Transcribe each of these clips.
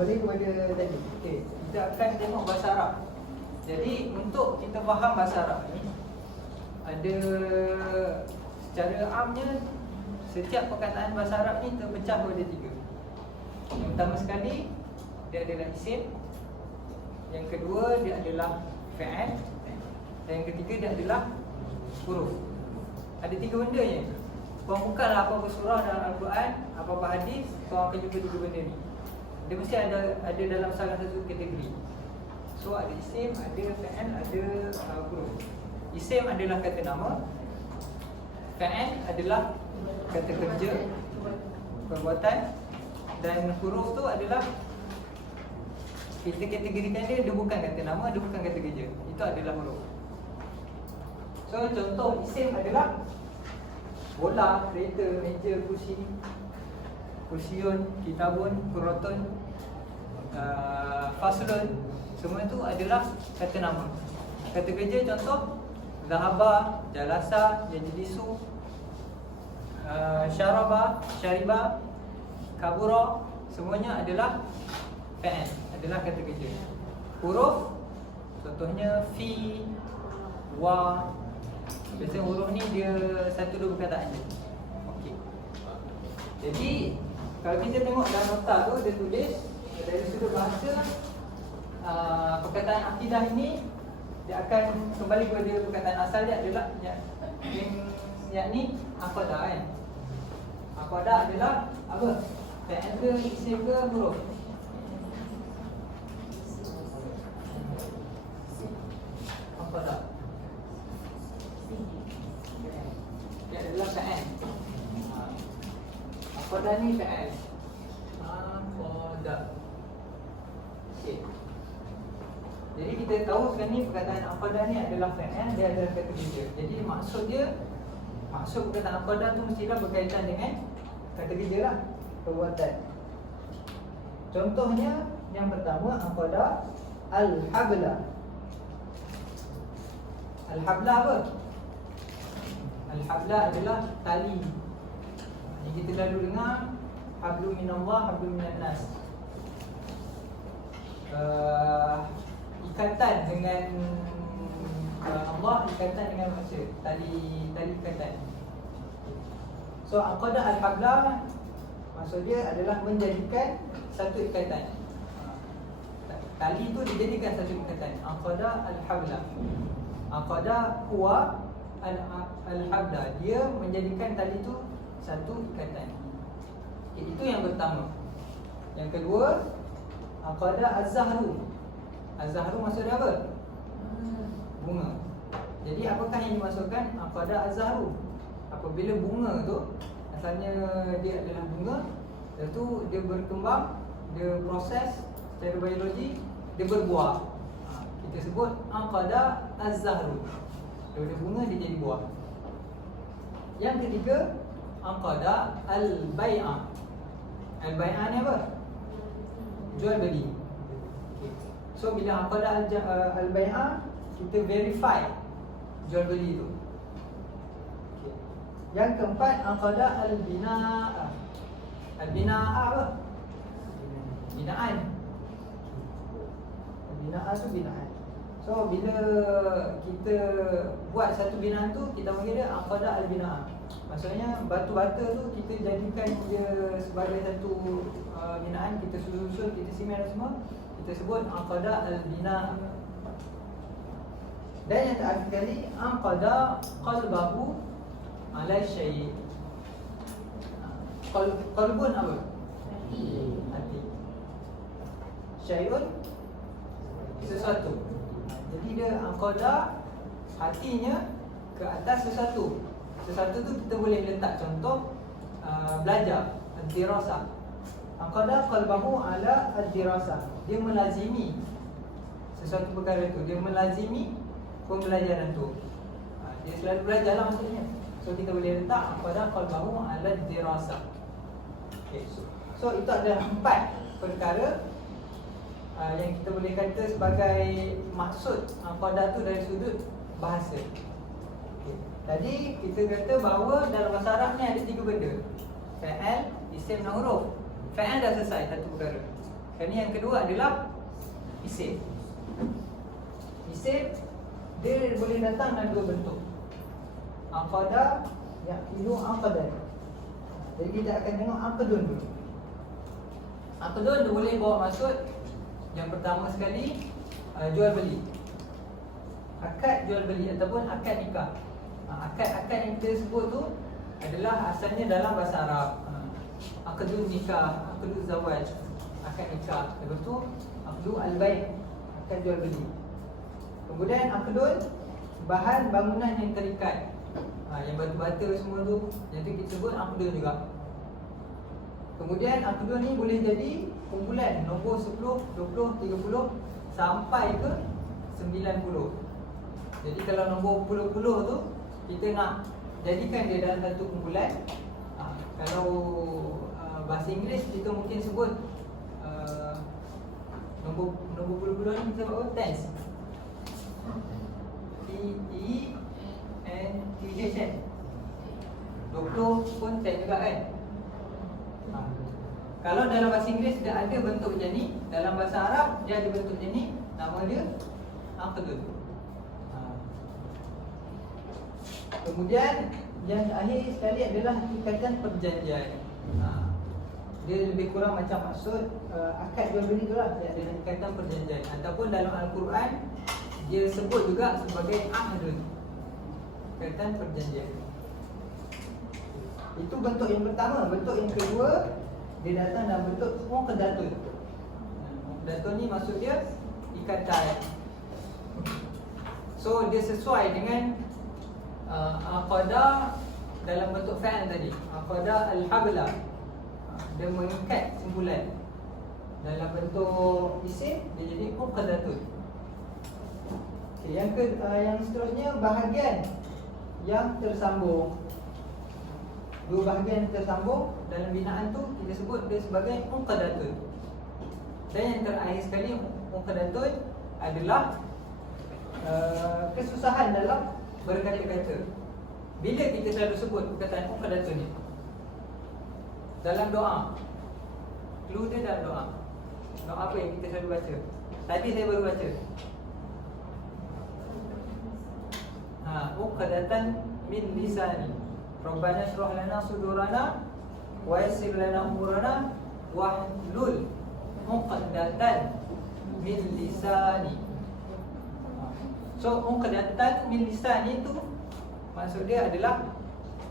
kembali kepada tadi. Okey, kita akan tengok bahasa Arab. Jadi untuk kita faham bahasa Arab ni, ada secara amnya setiap perkataan bahasa Arab ni terpecah pada tiga. Yang pertama sekali, dia adalah isim. Yang kedua, dia adalah fi'il. Dan yang ketiga, dia adalah huruf. Ada tiga benda je. Korang bukanlah apa-apa surah dalam Al-Quran, apa-apa hadis, korang akan jumpa tiga benda ni. Dia mesti ada dalam salah satu kategori. So ada isim, ada fi'il, ada huruf. Isim adalah kata nama, fi'il adalah kata kerja, perbuatan, dan huruf tu adalah kita kategorikan dia bukan kata nama, dia bukan kata kerja. Itu adalah huruf. So contoh isim adalah bola, kereta, meja, kursi, kursiun, kitabun, kurotun, faslun. Semua itu adalah kata nama. Kata kerja contoh zahaba, jalasa, yajlisu, syaraba, syariba, kabura. Semuanya adalah fi'il, adalah kata kerja. Huruf contohnya fi, wa. Biasanya huruf ni dia satu dua perkataan je. Okey. Jadi kalau kita tengok dalam nota tu dia tulis dari sudut bahasa, perkataan akidah ini dia akan kembali kepada perkataan asal dia adalah yakni aqadah kan. Aqadah adalah apa? Fi'il ke, isim ke, huruf? Aqadah. Dia adalah fi'il. Aqadah ni fi'il. Aqadah. Okey. Jadi kita tahu sekarang ni perkataan aqadah ni adalah fi'il, dia adalah kata kerja. Jadi maksud perkataan aqadah tu mestilah berkaitan dengan kata kerja lah, perbuatan. Contohnya yang pertama aqadah al-habla. Al-habla apa? Al-habla adalah tali. Yang kita lalu dengar hablu minallah, hablu minan nas. Ikatan dengan Allah, ikatan dengan manusia, tali ikatan. So aqadah al-habla maksud dia adalah menjadikan satu ikatan. Tali itu dijadikan satu ikatan. Aqadah al-habla. Aqadah huwa al-habla, dia menjadikan tali itu satu ikatan. Okay, itu yang pertama. Yang kedua, aqadah az-zahru. Az-zahru maksud dia apa? Bunga. Jadi apakah yang dimaksudkan aqadah az-zahru? Apabila bunga tu asalnya dia adalah bunga, lepas tu dia berkembang, dia proses secara biologi, dia berbuah. Kita sebut aqadah az-zahru. Daripada bunga dia jadi buah. Yang ketiga, aqadah al-bai'ah. Al-bai'ah ni apa? Jual beli. So bila aqadah al-bai'ah, kita verify jual beli tu. Yang keempat, aqadah al-bina'ah. Al-bina'ah apa? Binaan. Al-bina'ah tu binaan. So bila kita buat satu binaan tu, kita panggil dia aqadah al-bina'ah. Maksudnya batu-bata tu kita jadikan dia sebagai satu binaan, kita susun, kita simen semua, kita sebut aqadah al-bina'ah. Dan yang terakhir kali, aqadah qalbahu ala syai'. Qalbun apa? Hati. Syai'un sesuatu. Jadi dia aqadah hatinya ke atas sesuatu. Sesuatu tu kita boleh letak contoh belajar, ad-dirasah. Aqadah qalbahu ala ad-dirasah. Dia melazimi sesuatu perkara tu, dia melazimi pembelajaran tu. Dia selalu belajar lah maksudnya. So kita boleh letak aqadah qalbahu ala ad-dirasah. Okay, so itu adalah 4 perkara yang kita boleh kata sebagai maksud aqadah tu dari sudut bahasa. Okay. Tadi kita kata bahawa dalam bahasa Arab ni ada 3 benda. Fi'il, isim dan huruf. Fi'il dah selesai satu perkara. Sekarang ni yang kedua adalah isim. Isim dia boleh datang dalam dua bentuk. Aqada, yaqidu, aqadan. Jadi kita akan tengok aqdun dulu. Aqdun dia boleh bawa maksud yang pertama sekali jual beli. Akad jual beli ataupun akad nikah. Akad-akad yang kita sebut tu adalah asalnya dalam bahasa Arab. Aqdun nikah, aqdun zawaj, akad nikah. Lepas tu aqdu al-bai', akad jual beli. Kemudian aqdun bahan bangunan yang terikat. Yang batu-bata semua tu, yang tu kita sebut aqdun juga. Kemudian aqdun ni boleh jadi kumpulan nombor 10, 20, 30 sampai ke 90. Jadi kalau nombor puluh-puluh tu kita nak jadikan dia dalam satu kumpulan. Kalau bahasa Inggeris kita mungkin sebut nombor puluh-puluh ni kita sebut apa? Tens. T-E-N-T-H kan? 20 pun tens juga kan? Kalau dalam bahasa Inggeris dia ada bentuk macam ni, dalam bahasa Arab dia ada bentuk macam ni, nama dia aqdun. Kemudian yang akhir sekali adalah ikatan perjanjian. Dia lebih kurang macam maksud akad jual beli tu lah, dia ada ikatan perjanjian. Ataupun dalam Al-Quran dia sebut juga sebagai ahdun, ikatan perjanjian. Itu bentuk yang pertama. Bentuk yang kedua dia datang dalam bentuk muqaddatun. Muqaddatun ni maksud dia ikatan. So dia sesuai dengan aqada dalam bentuk fa'il tadi. Aqada al-habla, dia mengikat simpulan. Dalam bentuk isim dia jadi muqaddatun. Okay, yang seterusnya bahagian yang tersambung. Dua bahagian yang tersambung dalam binaan tu kita sebut dia sebagai muqaddatun. Dan yang terakhir sekali muqaddatun adalah kesusahan dalam berkata-kata. Bila kita selalu sebut perkataan muqaddatun ni dalam doa, clue dia dalam doa. Doa apa yang kita selalu baca? Tadi saya baru baca. Muqaddatan min lisani. Rabbana shrah lana sudurana wa yassir lana umurana wahlul muqaddatan min lisani. So muqaddatan min lisani tu maksud dia adalah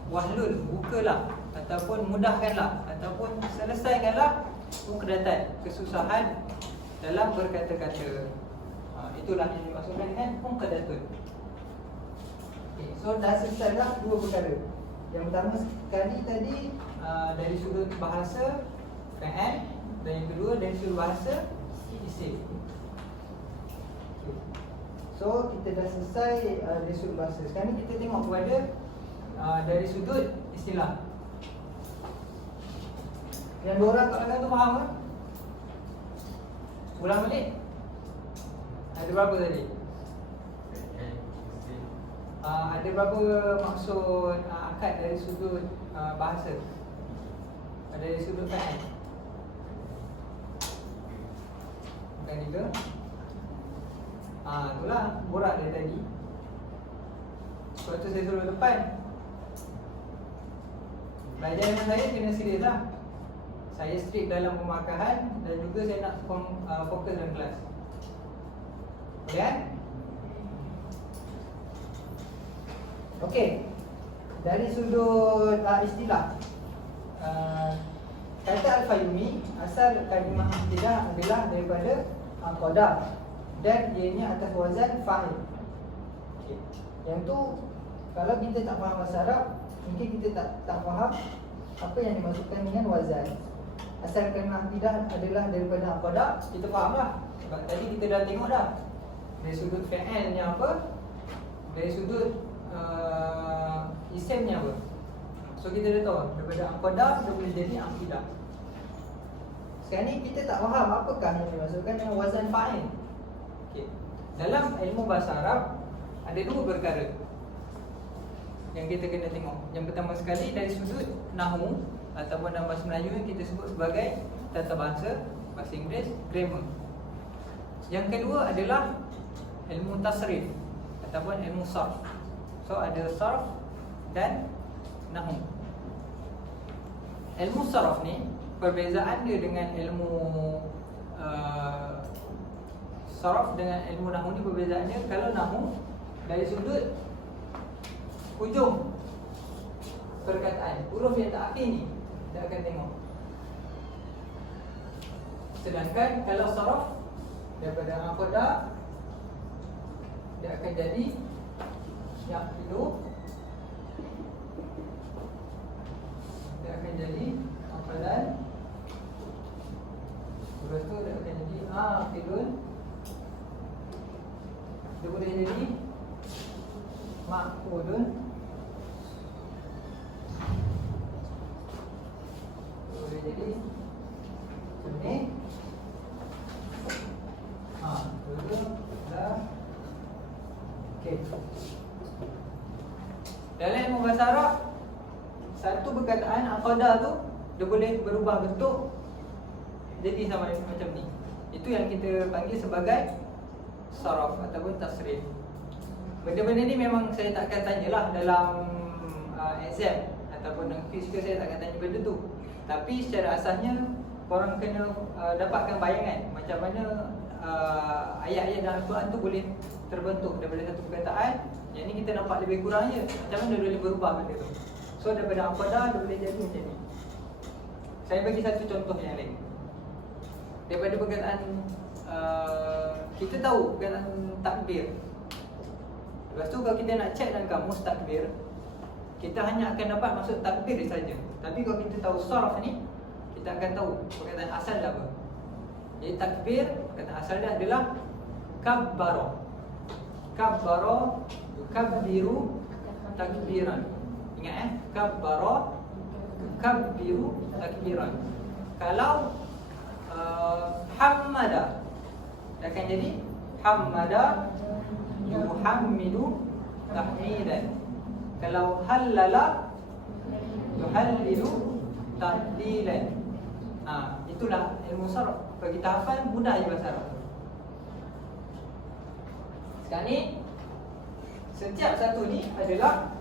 wahlul, bukalah ataupun mudahkanlah ataupun selesaikanlah muqaddatan, kesusahan dalam berkata-kata. Itulah yang dimaksudkan dengan muqaddatun. Okay, so dah selesai dah dua perkara. Yang pertama sekali tadi dari sudut bahasa fa'il, dan yang kedua dari sudut bahasa isim. Okay. So kita dah selesai dari sudut bahasa. Sekarang ni kita tengok kepada dari sudut istilah. Yang dua orang kat belakang tu faham ke? Ulang balik. Ada berapa tadi? Ada berapa maksud akad dari sudut bahasa? Dari sudut fa'il? Bukan juga. Itulah borak dari tadi. Sebab tu saya suruh depan. Belajar dengan saya kena serius lah. Saya strict dalam pemakahan dan juga saya nak fokus dalam kelas. Boleh kan? Okey. Dari sudut istilah, kata Al-Fayyumi, asal kalimah istilah adalah daripada qada dan ianya atas wazan fa'il. Okay. Yang tu kalau kita tak faham bahasa Arab, mungkin kita tak faham apa yang dimaksudkan dengan wazan. Asal kalimah istilah adalah daripada qada, kita faham lah. Sebab tadi kita dah tengok dah dari sudut fa'ilnya apa, dari sudut isimnya apa. So kita dah tahu daripada aqada dia boleh jadi aqidah. Sekarang ni kita tak faham apakah yang dimaksudkan dengan wazan fa'il. Okey. Dalam ilmu bahasa Arab ada dua perkara yang kita kena tengok. Yang pertama sekali dari sudut nahwu ataupun dalam bahasa Melayu yang kita sebut sebagai tata bahasa. bahasa Inggeris grammar. Yang kedua adalah ilmu tasrif ataupun ilmu sarf. So ada sarf dan nahwu. Ilmu sarf ni perbezaan dia dengan ilmu sarf dengan ilmu nahwu ni perbezaannya, kalau nahwu dari sudut hujung perkataan, huruf yang terakhir ni kita akan tengok. Sedangkan kalau sarf daripada aqada dia akan jadi yaqilu, dia akan jadi aqalan, lepas tu dia akan jadi aqilun, dia boleh jadi ma'qulun, boleh jadi ini betul dah. Okey. Dalam ilmu bahasa Arab, satu perkataan aqadah tu dia boleh berubah bentuk jadi sama macam ni. Itu yang kita panggil sebagai saraf ataupun tasrif. Benda-benda ni memang saya tak akan tanyalah dalam exam ataupun dalam quiz ke, saya tak akan tanya benda tu. Tapi secara asasnya korang kena dapatkan bayangan macam mana ayat-ayat dalam Al-Quran tu boleh terbentuk daripada satu perkataan. Yang ni kita nampak lebih kurang je macam mana dia boleh berubah benda tu. So daripada aqadah dia boleh jadi macam ni. Saya bagi satu contoh yang lain. Daripada perkataan kita tahu perkataan takbir. Lepas tu kalau kita nak check dalam kamus takbir, kita hanya akan dapat maksud takbir saja. Tapi kalau kita tahu saraf ni, kita akan tahu perkataan asal dia apa. Jadi takbir, perkataan asal dia adalah kabbara. Kabbara yukabbiru takbiran. Ingat kabbara yukabbiru takbiran. Kalau hammada, dia akan jadi hammada yuhammidu tahmidan. Kalau halala yuhallilu tahlilan. Itulah ilmu sarf. Kalau kita hafal, mudah je bahasa Arab. Sekarang ni setiap satu ni adalah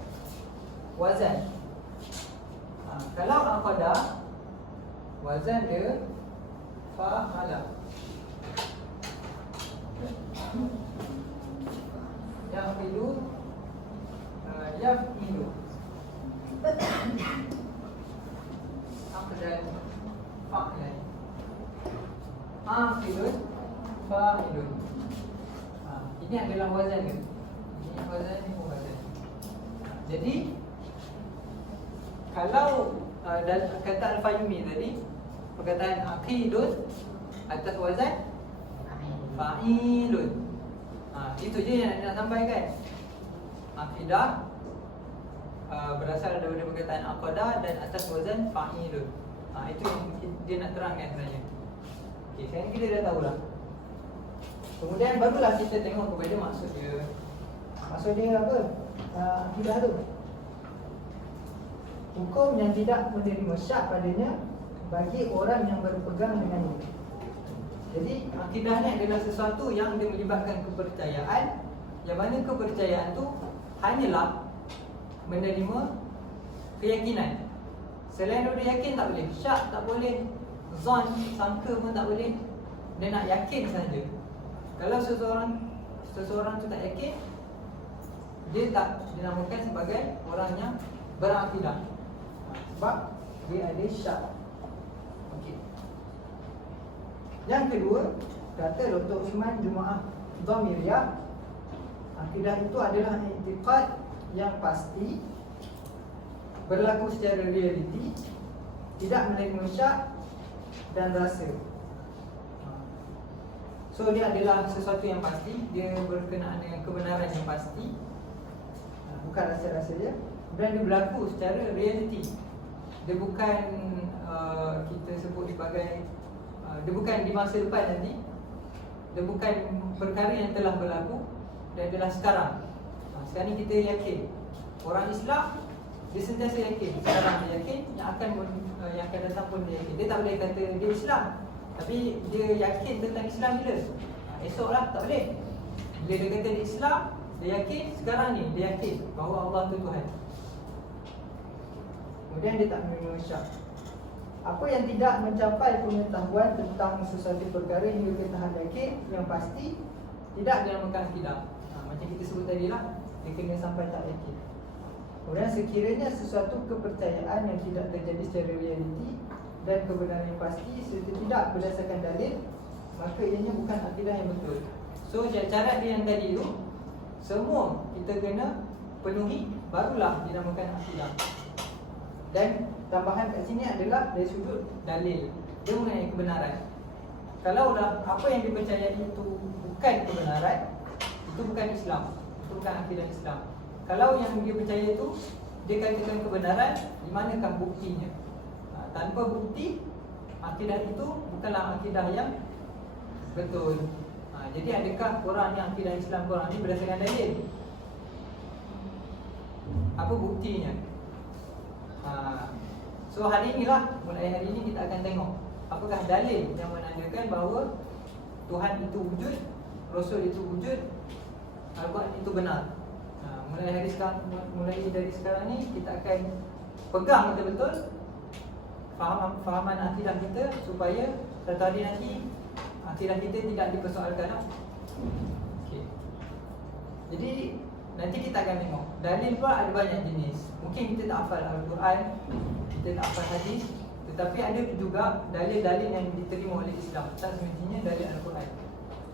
wazan. Kalau aqadah, wazan dia fa'ala. Yaqilu, yaqilu. Aqdan, fa'lan. Aqilun, fa'ilun. Ini adalah wazan dia. Ini wazan, ini wazan. Jadi kalau kata Al-Fayumi tadi, perkataan aqidun atas wazan fa'ilun. Itu je yang nak sampaikan. Aqidah berasal daripada perkataan aqadah dan atas wazan fa'ilun. Itu yang dia nak terangkan sebenarnya. Okey, sekarang kita dah tahulah. Kemudian barulah kita tengok kepada maksud dia. Maksud dia apa? Aqidah tu, hukum yang tidak menerima syak padanya bagi orang yang berpegang dengannya. Jadi akidah ni adalah sesuatu yang dia melibatkan kepercayaan, yang mana kepercayaan tu hanyalah menerima keyakinan. Selain daripada yakin tak boleh, syak tak boleh, zon, sangka pun tak boleh. Dia nak yakin saja. Kalau seseorang tu tak yakin, dia tak dinamakan sebagai orang yang berakidah, sebab dia ada syak. Okey. Yang kedua, kata Dr. Usman Jumaah Dhamiriyah, akidah itu adalah i'tiqad yang pasti, berlaku secara realiti, tidak menerima syak dan rasa. So dia adalah sesuatu yang pasti, dia berkenaan dengan kebenaran yang pasti, bukan rasa-rasa je. Dan dia berlaku secara realiti. Dia bukan kita sebut sebagai dia bukan di masa depan nanti. Dia bukan perkara yang telah berlaku, dia adalah sekarang. Sekarang ni kita yakin. Orang Islam dia sentiasa yakin. Sekarang dia yakin, yang akan datang pun dia yakin. Dia tak boleh kata dia Islam Tapi dia yakin tentang Islam bila? Esok lah, tak boleh. Bila dia kata dia Islam, dia yakin sekarang ni, dia yakin bahawa Allah tu Tuhan. Kemudian dia tak menerima syak. Apa yang tidak mencapai pengetahuan tentang sesuatu perkara hingga ke tahap yakin yang pasti tidak dinamakan akidah. Macam kita sebut tadi lah, dia kena sampai tak yakin. Kemudian sekiranya sesuatu kepercayaan yang tidak terjadi secara realiti dan kebenaran yang pasti serta tidak berdasarkan dalil, maka ianya bukan akidah yang betul. So syarat dia yang tadi tu, semua kita kena penuhi, barulah dinamakan akidah. Dan tambahan kat sini adalah dari sudut dalil, dia mengenai kebenaran. Kalau dah apa yang dipercayai itu bukan kebenaran, itu bukan Islam, itu bukan akidah Islam. Kalau yang dia percaya itu dia katakan kebenaran, di manakah buktinya? Tanpa bukti, akidah itu bukanlah akidah yang betul. Jadi adakah Quran yang akidah Islam Quran ni berdasarkan dalil? Apa buktinya? So hari inilah, mulai hari ini kita akan tengok apakah dalil yang menandakan bahawa Tuhan itu wujud, Rasul itu wujud, Al-Quran itu benar. Mulai dari sekarang ni kita akan pegang betul-betul fahaman akidah kita, supaya satu hari nanti akidah kita tidak dipersoalkan. Okay. Jadi nanti kita akan tengok dalil pula ada banyak jenis. Mungkin kita tak hafal Al-Quran, kita tak hafal hadis, tetapi ada juga dalil-dalil yang diterima oleh Islam. Tak semestinya dalil Al-Quran,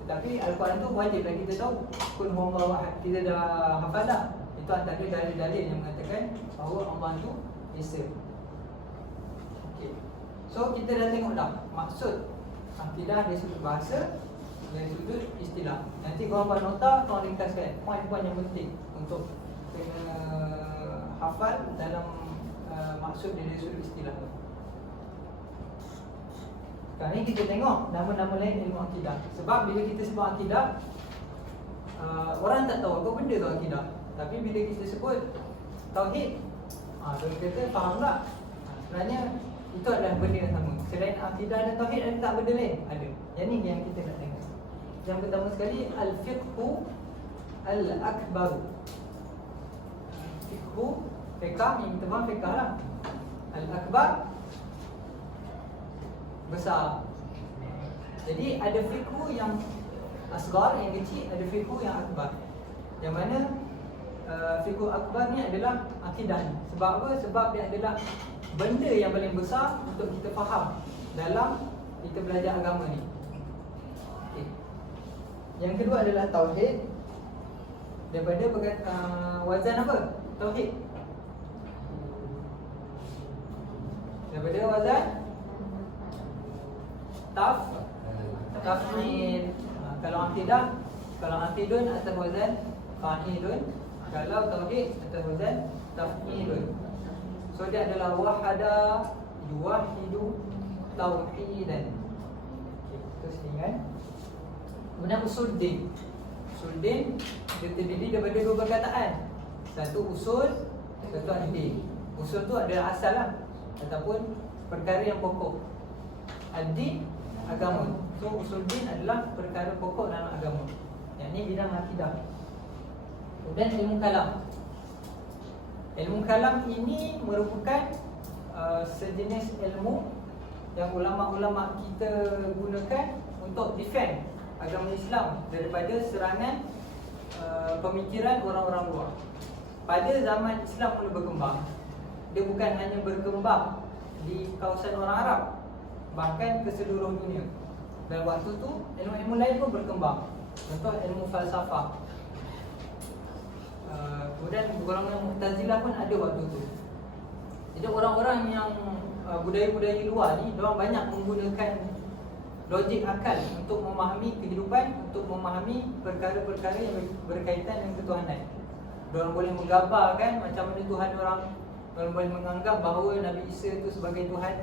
tetapi Al-Quran tu wajiblah kita tahu. Qul huwallahu ahad, kita dah hafal dah. Itu antara dalil-dalil yang mengatakan bahawa Allah tu Esa. Okay. So kita dah tengok dah maksud akidah dari sudut bahasa, dari sudut istilah. Nanti korang buat nota, korang ringkaskan poin-poin yang penting untuk kena hafal dalam maksud dari sudut istilah. Sekarang ni kita tengok nama-nama lain ilmu akidah. Sebab bila kita sebut akidah, orang tak tahu apa benda tu akidah. Tapi bila kita sebut tauhid, dia kata faham tak? Sebenarnya itu adalah benda yang sama. Selain akidah dan tauhid, ada tak benda lain? Ada. Yang ni yang kita nak tengok. Yang pertama sekali, al-fiqhu al-akbar. Fiqhu, fiqah, yang kita faham fiqah lah. Al-akbar, besar. Jadi ada fiqhu yang asghar, yang kecil, ada fiqhu yang akbar. Yang mana fiqhu akbar ni adalah akidah. Sebab apa? Sebab dia adalah benda yang paling besar untuk kita faham dalam kita belajar agama ni. Okay. Yang kedua adalah tauhid. Daripada wazan apa? Tauhid. Daripada wazan taf'il. Kalau akidah, kalau akidun atas wazan fa'ilun. Kalau tauhid atas wazan taf'ilun. So dia adalah wahada yuwahidu tauhidan. Okay, terus ingat. Kemudian usul din. Usul din dia terdiri daripada dua perkataan. Satu usul, satu ad-din. Usul tu adalah asal lah, ataupun perkara yang pokok. Ad-din, agama. So usul din adalah perkara pokok dalam agama. Yang ni bidang akidah. Kemudian ilmu kalam. Ilmu kalam ini merupakan sejenis ilmu yang ulama-ulama kita gunakan untuk defend agama Islam daripada serangan pemikiran orang-orang luar. Pada zaman Islam mula berkembang, dia bukan hanya berkembang di kawasan orang Arab, bahkan ke seluruh dunia. Dan waktu tu ilmu-ilmu lain pun berkembang. Contoh ilmu falsafah. Kemudian golongan Mu'tazilah pun ada waktu tu. Jadi orang-orang yang budaya-budaya luar ni, diorang banyak menggunakan logik akal untuk memahami kehidupan, untuk memahami perkara-perkara yang berkaitan dengan ketuhanan. Diorang boleh menggambarkan macam mana Tuhan diorang. Diorang boleh menganggap bahawa Nabi Isa itu sebagai Tuhan.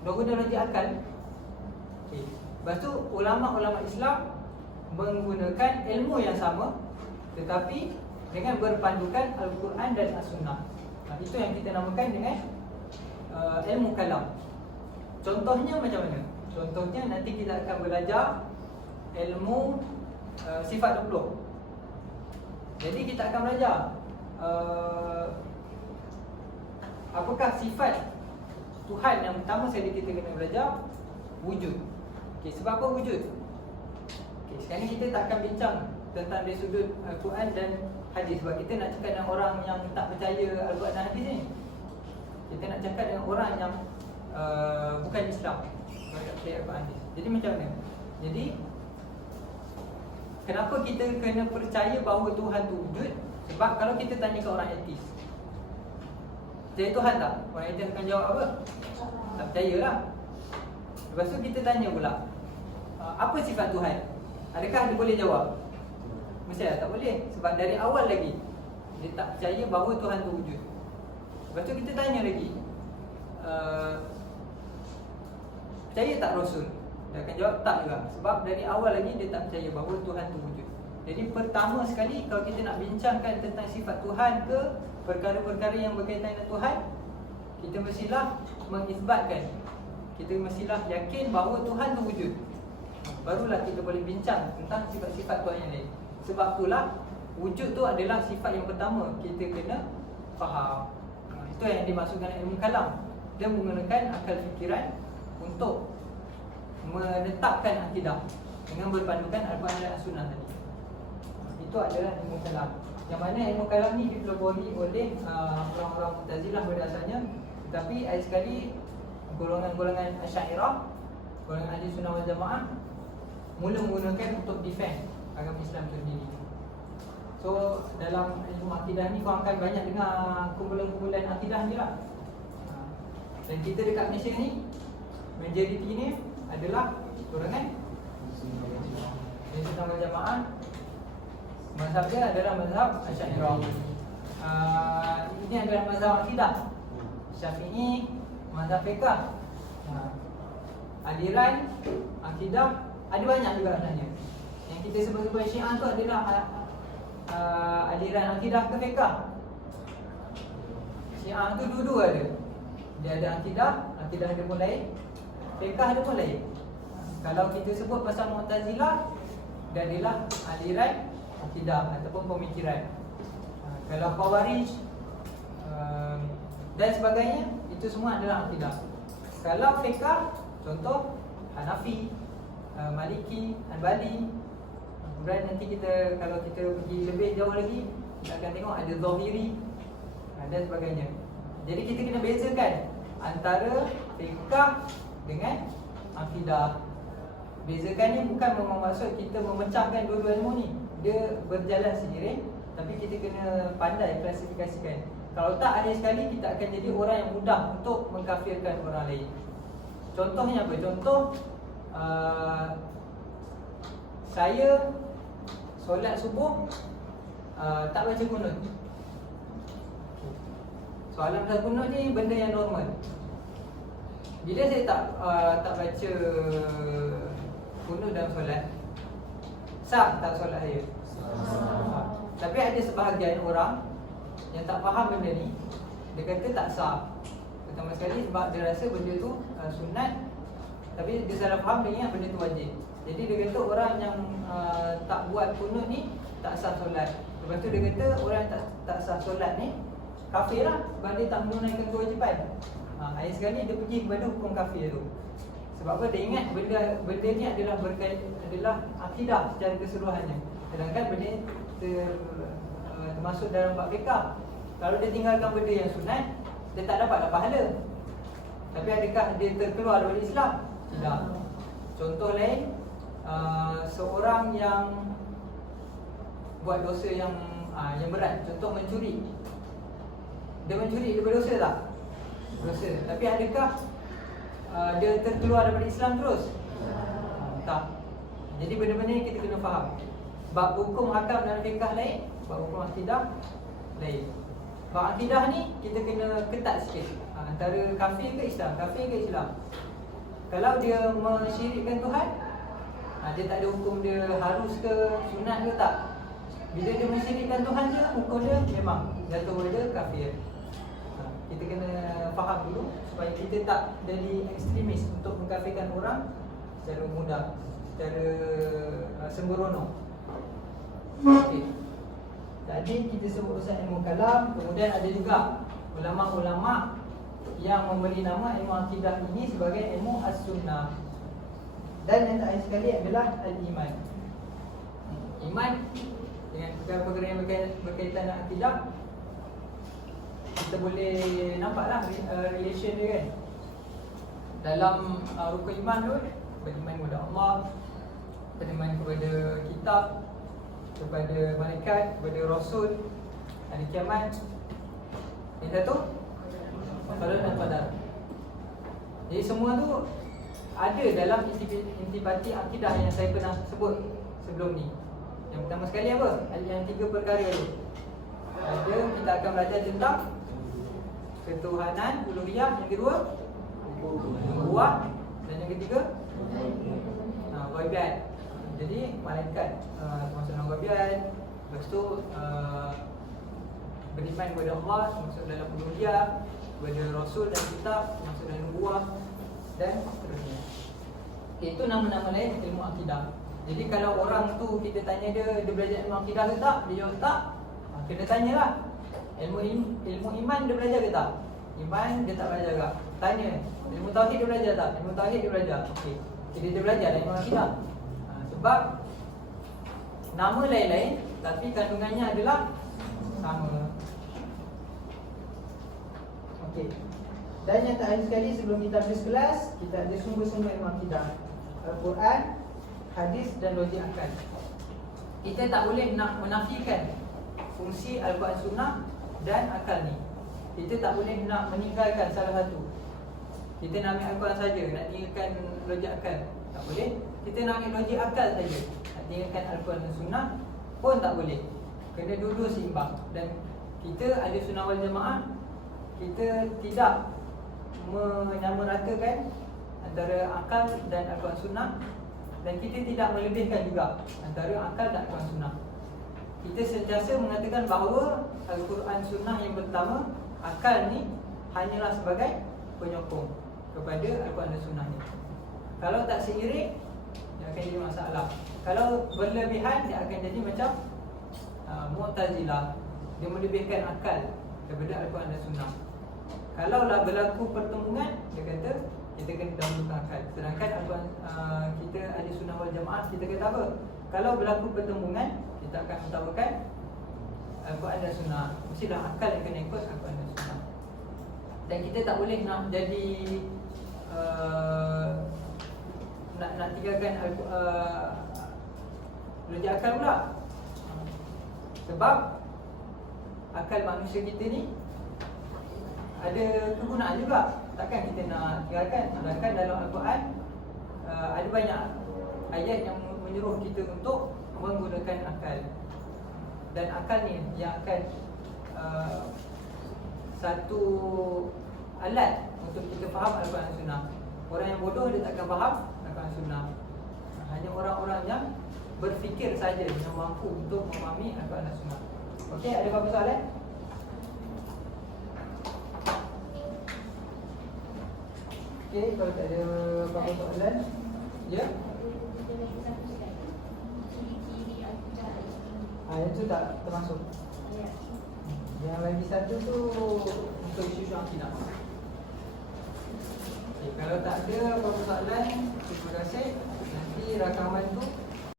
Diorang guna logik akal. Okay. Lepas tu ulama-ulama Islam menggunakan ilmu yang sama, tetapi dengan berpandukan Al-Quran dan As-Sunnah. Itu yang kita namakan dengan ilmu kalam. Contohnya macam mana? Contohnya nanti kita akan belajar ilmu sifat 20. Jadi kita akan belajar apakah sifat Tuhan yang pertama sekali kita kena belajar, wujud. Okay, sebab apa wujud? Okay, sekarang ni kita tak akan bincang tentang dari sudut Al-Quran dan hadis. Sebab kita nak cakap dengan orang yang tak percaya Al-Quran dan hadis ni. Kita nak cakap dengan orang yang bukan Islam, orang tak percaya Al-Quran hadis. Jadi macam mana? Jadi kenapa kita kena percaya bahawa Tuhan tu wujud? Sebab kalau kita tanya ke orang ateis, percaya Tuhan tak? Orang ateis akan jawab apa? Tak percaya lah. Lepas tu kita tanya pula, apa sifat Tuhan? Adakah dia boleh jawab? Mesti tak boleh. Sebab dari awal lagi dia tak percaya bahawa Tuhan tu wujud. Lepas tu kita tanya lagi, percaya tak Rasul? Dia akan jawab tak juga. Sebab dari awal lagi dia tak percaya bahawa Tuhan tu wujud. Jadi pertama sekali kalau kita nak bincangkan tentang sifat Tuhan ke perkara-perkara yang berkaitan dengan Tuhan, kita mestilah mengisbatkan, kita mestilah yakin bahawa Tuhan tu wujud. Barulah kita boleh bincang tentang sifat-sifat Tuhan yang lain. Sebab itulah wujud tu adalah sifat yang pertama kita kena faham. Itu yang dimaksudkan ilmu kalam. Dia menggunakan akal fikiran untuk menetapkan akidah dengan berpandukan Al-Quran dan As-Sunnah tadi. Itu adalah ilmu kalam. Yang mana ilmu kalam ni dipelopori oleh orang-orang Mu'tazilah berdasarnya. Tetapi ada sekali golongan-golongan Asy'ariyah, golongan Ahli Sunnah wal Jamaah mula menggunakan untuk defend agama Islam itu sendiri. So dalam ilmu akidah ni kau akan banyak dengar kumpulan-kumpulan akidah ni lah. Dan kita dekat Malaysia ni, majoriti ni adalah golongan Ahli Sunnah wal Jamaah. Mazhab dia adalah mazhab Asy'ariyah. Ini adalah mazhab akidah. Syafi'i, mazhab fiqh. Aliran akidah ada banyak juga sebenarnya. Yang kita sebut-sebut Syiah tu adalah aliran akidah ke fiqh. Syiah tu dua-dua ada. Dia ada akidah dia pun lain, fiqh dia pun lain. Kalau kita sebut pasal Mu'tazilah, dia adalah aliran akidah ataupun pemikiran. Kalau Khawarij dan sebagainya, itu semua adalah akidah. Kalau fiqh, contoh Hanafi, Maliki, Hanbali. Kemudian nanti kita, kalau kita pergi lebih jauh lagi, kita akan tengok ada Zahiri dan sebagainya. Jadi kita kena bezakan antara fiqh dengan akidah. Bezakannya bukan bermaksud kita memecahkan dua-dua ilmu ni. Dia berjalan sendiri, tapi kita kena pandai klasifikasikan. Kalau tak, ada sekali kita akan jadi orang yang mudah untuk mengkafirkan orang lain. Contohnya apa? Contoh, saya solat subuh tak baca kunut. Soalan pasal kunut ni benda yang normal. Bila saya tak baca kunut dalam solat, sah tak solat saya? Tapi ada sebahagian orang yang tak faham benda ni, dia kata tak sah. Pertama sekali sebab dia rasa benda tu sunat, tapi dia salah faham, dia ingat benda tu wajib. Jadi dia kata orang yang tak buat kunut ni tak sah solat. Lepas tu dia kata orang yang tak sah solat ni kafir lah, sebab dia tak menunaikan kewajipan. Akhir sekali dia pergi kepada hukum kafir tu. Sebab apa? Dia ingat benda ni adalah akidah secara keseluruhannya. Sedangkan benda termasuk dalam bab fiqh. Kalau dia tinggalkan benda yang sunat, dia tak dapatlah pahala. Tapi adakah dia terkeluar daripada Islam? Tidak. Contoh lain, seorang yang buat dosa yang berat, contoh mencuri. Dia mencuri, dia berdosa tak? Berdosa. Tapi adakah dia terkeluar daripada Islam terus? Tak. Jadi benda-benda ni kita kena faham. Bab hukum hakam dalam fiqh lain, bab hukum akidah lain. Bab akidah ni kita kena ketat sikit, antara kafir ke Islam, kafir ke Islam. Kalau dia mensyirikkan Tuhan, dia tak ada hukum dia harus ke sunat ke tak. Bila dia mensyirikkan Tuhan je, hukum dia memang jatuh pada kafir. kita kena faham dulu supaya kita tak jadi ekstremis untuk mengkafirkan orang secara mudah, secara sembrono. Okey. Tadi kita sebut urusan ilmu kalam. Kemudian ada juga ulama-ulama yang memberi nama ilmu akidah ini sebagai ilmu as-sunnah. Dan yang terakhir sekali adalah al-iman. Iman dengan perkara-perkara yang berkaitan dengan akidah, kita boleh nampaklah relation dia kan. Dalam rukun iman tu, beriman kepada Allah, beriman kepada kitab, kepada malaikat, kepada rasul, hari kiamat. Yang satu qadar dan qadar. Jadi semua tu ada dalam intipati akidah yang saya pernah sebut sebelum ni. Yang pertama sekali apa? Yang 3 perkara tu. Ada, kita akan belajar tentang ketuhanan, uluhiyah. Yang kedua, nubuwah. Dan yang ketiga, ghaibiyat. Jadi malaikat termasuk dalam ghaibiyat. Lepas tu beriman kepada Allah termasuk dalam uluhiyah, kepada rasul dan kitab termasuk dalam nubuwah, dan seterusnya. Itu nama-nama lain ilmu akidah. Jadi kalau orang tu kita tanya dia belajar ilmu akidah ke tak, dia jawab tak, kita tanyalah ilmu iman dia belajar ke tak? Iman dia tak belajar ke? Tanya ilmu tauhid dia belajar tak? Ilmu tauhid dia belajar. Okey, jadi dia belajar ilmu akidah. Sebab nama lain-lain tapi kandungannya adalah sama. Okey. Dan yang terakhir sekali sebelum kita habis kelas, kita ada sumber-sumber ilmu akidah. Al-Quran, hadis dan logik akal. Kita tak boleh nak menafikan fungsi Al-Quran Sunnah dan akal ni. Kita tak boleh nak meninggalkan salah satu. Kita nak ambil Al-Quran saja, nak tinggalkan logik akal, tak boleh. Kita nak ambil logik akal saja, nak tinggalkan Al-Quran dan Sunnah pun tak boleh. Kena dua-dua seimbang. Dan kita ada Sunnah wal Jamaah, kita tidak menyamaratakan antara akal dan Al-Quran Sunnah, dan kita tidak melebihkan juga antara akal dan Al-Quran Sunnah. Kita sentiasa mengatakan bahawa Al-Quran Sunnah yang pertama, akal ni hanyalah sebagai penyokong kepada Al-Quran dan Sunnah ni. Kalau tak seiring, dia akan jadi masalah. Kalau berlebihan, dia akan jadi macam Mu'tazilah. Dia melebihkan akal kepada Al-Quran dan Sunnah. Kalaulah berlaku pertemuan, dia kata kita kena dahulukan akal. Sedangkan Al-Quran, kita ada Sunnah wal Jamaah, kita kata apa? Kalau berlaku pertemuan, kita akan utamakan Al-Quran dan Sunnah. Mestilah akal yang kena ikut Al-Quran dan Sunnah. Dan kita tak boleh nak jadi nak tinggalkan logik akal pula. Sebab akal manusia kita ni ada kegunaan juga. Takkan kita nak tinggalkan. Sedangkan dalam Al-Quran ada banyak ayat yang menyuruh kita untuk menggunakan akal. Dan akal ni yang akan satu alat untuk kita faham Al-Quran dan Sunnah. Orang yang bodoh dia takkan faham Al-Quran dan Sunnah. Hanya orang-orang yang berfikir saja yang mampu untuk memahami Al-Quran dan Sunnah. Okey, ada apa-apa soalan? Okey, kalau tak ada apa-apa soalan, ya? Itu tak termasuk. Yang lagi satu tu untuk isu-isu akidah. Okay, kalau tak ada apa-apa soalan, terima kasih. Nanti rakaman tu